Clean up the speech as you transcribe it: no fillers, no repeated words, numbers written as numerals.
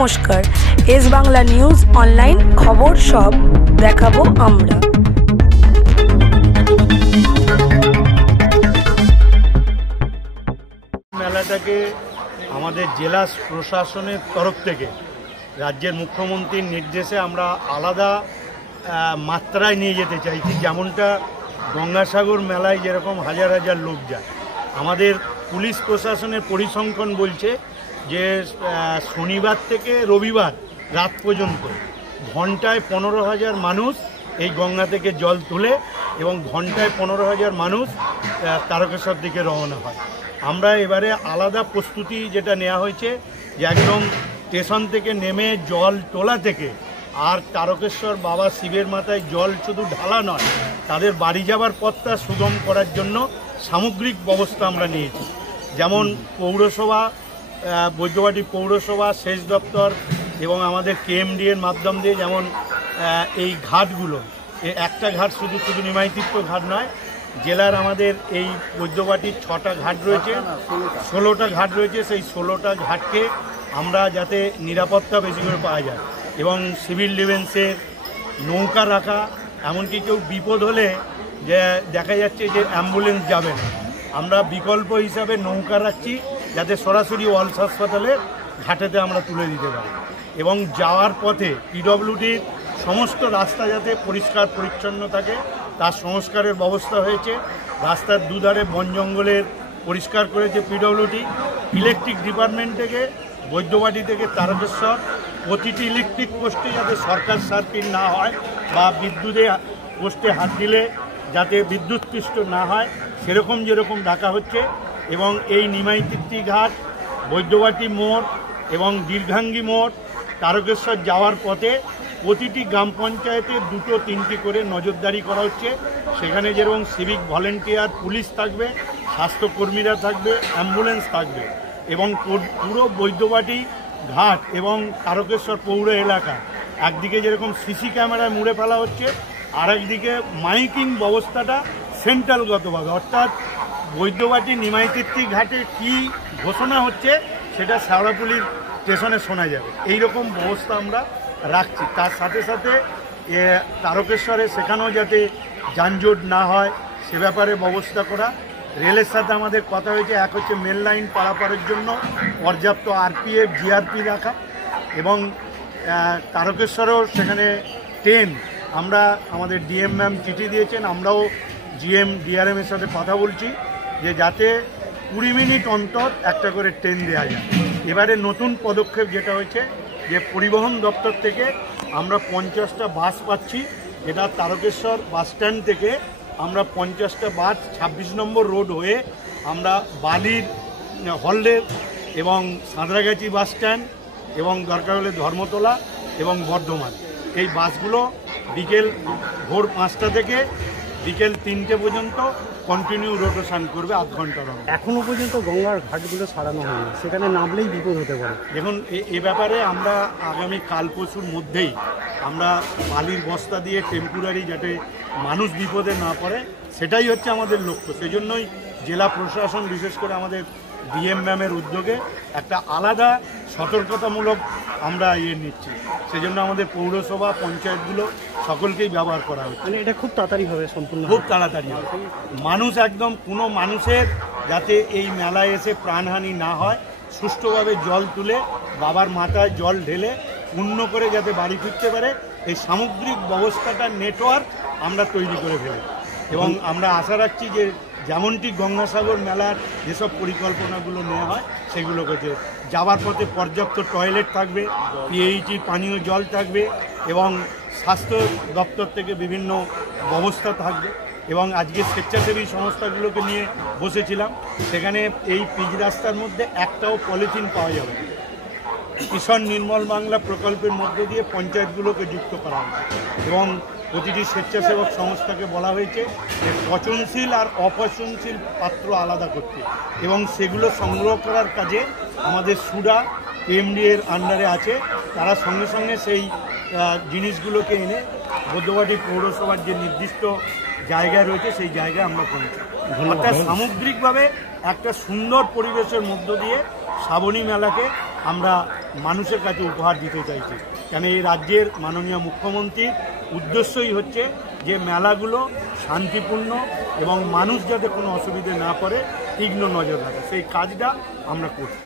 নমস্কার, S Bangla news online খবর সব দেখাবো আমরা। মেলাটাকে আমাদের জেলা প্রশাসনের তরফ থেকে রাজ্যের মুখ্যমন্ত্রীর নির্দেশে আমরা আলাদা মাত্রায় নিয়ে যেতে চাইছি। যেমনটা গঙ্গাসাগর মেলায় যেরকম হাজার হাজার লোক যায়, আমাদের পুলিশ প্রশাসনের পরিসংখ্যান বলছে যে শনিবার থেকে রবিবার রাত পর্যন্ত ঘন্টায় 15,000 মানুষ এই গঙ্গা থেকে জল তুলে এবং ঘন্টায় 15,000 মানুষ তারকেশ্বর দিকে রওনা হয়। আমরা এবারে আলাদা প্রস্তুতি যেটা নেওয়া হয়েছে যে একদম স্টেশন থেকে নেমে জল তোলা থেকে আর তারকেশ্বর বাবা শিবের মাথায় জল শুধু ঢালা নয়, তাদের বাড়ি যাবার পথটা সুগম করার জন্য সামগ্রিক ব্যবস্থা আমরা নিয়েছি। যেমন পৌরসভা, বৈদ্যবাটি পৌরসভা, সেচ দপ্তর এবং আমাদের কেএমডি এর মাধ্যম দিয়ে যেমন এই ঘাটগুলো, একটা ঘাট শুধু নিমাইতীর্থ ঘাট নয়, জেলার আমাদের এই বৈদ্যবাটির 6টা ঘাট রয়েছে, 16টা ঘাট রয়েছে। সেই 16টা ঘাটকে আমরা যাতে নিরাপত্তা বেশি করে পাওয়া যায় এবং সিভিল ডিফেন্সের নৌকা রাখা, এমনকি কেউ বিপদ হলে যে দেখা যাচ্ছে যে অ্যাম্বুলেন্স যাবে না, আমরা বিকল্প হিসাবে নৌকা রাখছি যাতে সরাসরি ওয়ালস হাসপাতালের ঘাটেতে আমরা তুলে দিতে পারি। এবং যাওয়ার পথে পিডব্লিউডির সমস্ত রাস্তা যাতে পরিষ্কার পরিচ্ছন্ন থাকে তার সংস্কারের ব্যবস্থা হয়েছে। রাস্তার দুধারে বন জঙ্গলের পরিষ্কার করেছে পিডব্লিউডি। ইলেকট্রিক ডিপার্টমেন্ট থেকে বৈদ্যবাটি থেকে তারকেশ্বর প্রতিটি ইলেকট্রিক পোস্টে যাতে সরকার সার্কিট না হয় বা বিদ্যুতের পোস্টে হাত দিলে যাতে বিদ্যুৎপৃষ্ট না হয় সেরকম যেরকম ডাকা হচ্ছে। এবং এই নিমাইতীর্থ ঘাট, বৈদ্যবাটি মোড় এবং দীর্ঘাঙ্গী মোড়, তারকেশ্বর যাওয়ার পথে প্রতিটি গ্রাম পঞ্চায়েতে 2-3টি করে নজরদারি করা হচ্ছে। সেখানে যেরকম সিভিক ভলেন্টিয়ার পুলিশ থাকবে, স্বাস্থ্যকর্মীরা থাকবে, অ্যাম্বুলেন্স থাকবে এবং পুরো বৈদ্যবাটি ঘাট এবং তারকেশ্বর পৌর এলাকা একদিকে যেরকম সিসি ক্যামেরায় মুড়ে ফেলা হচ্ছে, আর একদিকে মাইকিং ব্যবস্থাটা সেন্ট্রালগতভাবে, অর্থাৎ বৈদ্যবাটি নিমাইতীর্থ ঘাটে কী ঘোষণা হচ্ছে সেটা শেওড়াফুলির স্টেশনে শোনা যাবে, এই রকম ব্যবস্থা আমরা রাখছি। তার সাথে সাথে তারকেশ্বরে সেখানেও যাতে যানজট না হয় সে ব্যাপারে ব্যবস্থা করা। রেলের সাথে আমাদের কথা হয়েছে, এক হচ্ছে মেল লাইন পারাপারের জন্য পর্যাপ্ত আরপিএফ, জিআরপি রাখা এবং তারকেশ্বরেও সেখানে ট্রেন, আমরা আমাদের ডিএম ম্যাম চিঠি দিয়েছেন, আমরাও জিএম ডিআরএমের সাথে কথা বলছি যে যাতে 20 মিনিট অন্তর একটা করে ট্রেন দেওয়া যায়। এবারে নতুন পদক্ষেপ যেটা হয়েছে যে পরিবহন দপ্তর থেকে আমরা 50টা বাস পাচ্ছি, এটা তারকেশ্বর বাস স্ট্যান্ড থেকে আমরা 50টা বাস 26 নম্বর রোড হয়ে আমরা বালির হলডে এবং সাঁতরাগাছি বাস স্ট্যান্ড এবং দরকার হলে ধর্মতলা এবং বর্ধমান, এই বাসগুলো বিকেল ভোর 5টা থেকে বিকেল 3টে পর্যন্ত কন্টিনিউ রোটেশন করবে 8 ঘন্টার। এখনও পর্যন্ত গঙ্গার ঘাটগুলো সারানো হয়নি, সেখানে নামলেই বিপদ হতে পারে। দেখুন, এ ব্যাপারে আমরা আগামী কাল পরশুর মধ্যেই আমরা বালির বস্তা দিয়ে টেম্পোরারি যাতে মানুষ বিপদে না পড়ে সেটাই হচ্ছে আমাদের লক্ষ্য। সেজন্যই জেলা প্রশাসন বিশেষ করে আমাদের ডিএম ম্যামের উদ্যোগে একটা আলাদা সতর্কতামূলক আমরা নিচ্ছি। সেজন্য আমাদের পৌরসভা, পঞ্চায়েতগুলো সকলকেই ব্যবহার করা হচ্ছে। মানে এটা খুব তাড়াতাড়ি হবে, সম্পূর্ণ খুব তাড়াতাড়ি হবে। মানুষ একদম কোনো মানুষের যাতে এই মেলায় এসে প্রাণহানি না হয়, সুষ্ঠুভাবে জল তুলে বাবার মাথায় জল ঢেলে পূর্ণ করে যাতে বাড়ি ফিরতে পারে, এই সামগ্রিক ব্যবস্থাটা নেটওয়ার্ক আমরা তৈরি করে ফেলি। এবং আমরা আশা রাখছি যে যেমনটি গঙ্গাসাগর মেলার যেসব পরিকল্পনাগুলো নেওয়া হয় সেগুলো করছে। যাওয়ার পথে পর্যাপ্ত টয়লেট থাকবে, পিএইচি পানীয় জল থাকবে এবং স্বাস্থ্য দপ্তর থেকে বিভিন্ন ব্যবস্থা থাকবে। এবং আজকে স্বেচ্ছাসেবী সংস্থাগুলোকে নিয়ে বসেছিলাম, সেখানে এই পিচ রাস্তার মধ্যে একটাও পলিথিন পাওয়া যাবে না। কিষণ নির্মল বাংলা প্রকল্পের মধ্য দিয়ে পঞ্চায়েতগুলোকে যুক্ত করা হয়েছে এবং প্রতিটি স্বেচ্ছাসেবক সংস্থাকে বলা হয়েছে যে পচনশীল আর অপচনশীল পাত্র আলাদা করতে এবং সেগুলো সংগ্রহ করার কাজে আমাদের সুডা কেএমডি এর আন্ডারে আছে, তারা সঙ্গে সঙ্গে সেই জিনিসগুলোকে এনে বৈদ্যবাটি পৌরসভার যে নির্দিষ্ট জায়গা রয়েছে সেই জায়গায় আমরা পৌঁছাই। অর্থাৎ সামগ্রিকভাবে একটা সুন্দর পরিবেশের মধ্য দিয়ে শ্রাবণী মেলাকে আমরা মানুষের কাছে উপহার দিতে চাইছি। কেন এই রাজ্যের মাননীয় মুখ্যমন্ত্রীর উদ্দেশ্যই হচ্ছে যে মেলাগুলো শান্তিপূর্ণ এবং মানুষ যাতে কোনো অসুবিধে না পড়ে তীক্ষ্ণ নজর রাখে, সেই কাজটা আমরা করছি।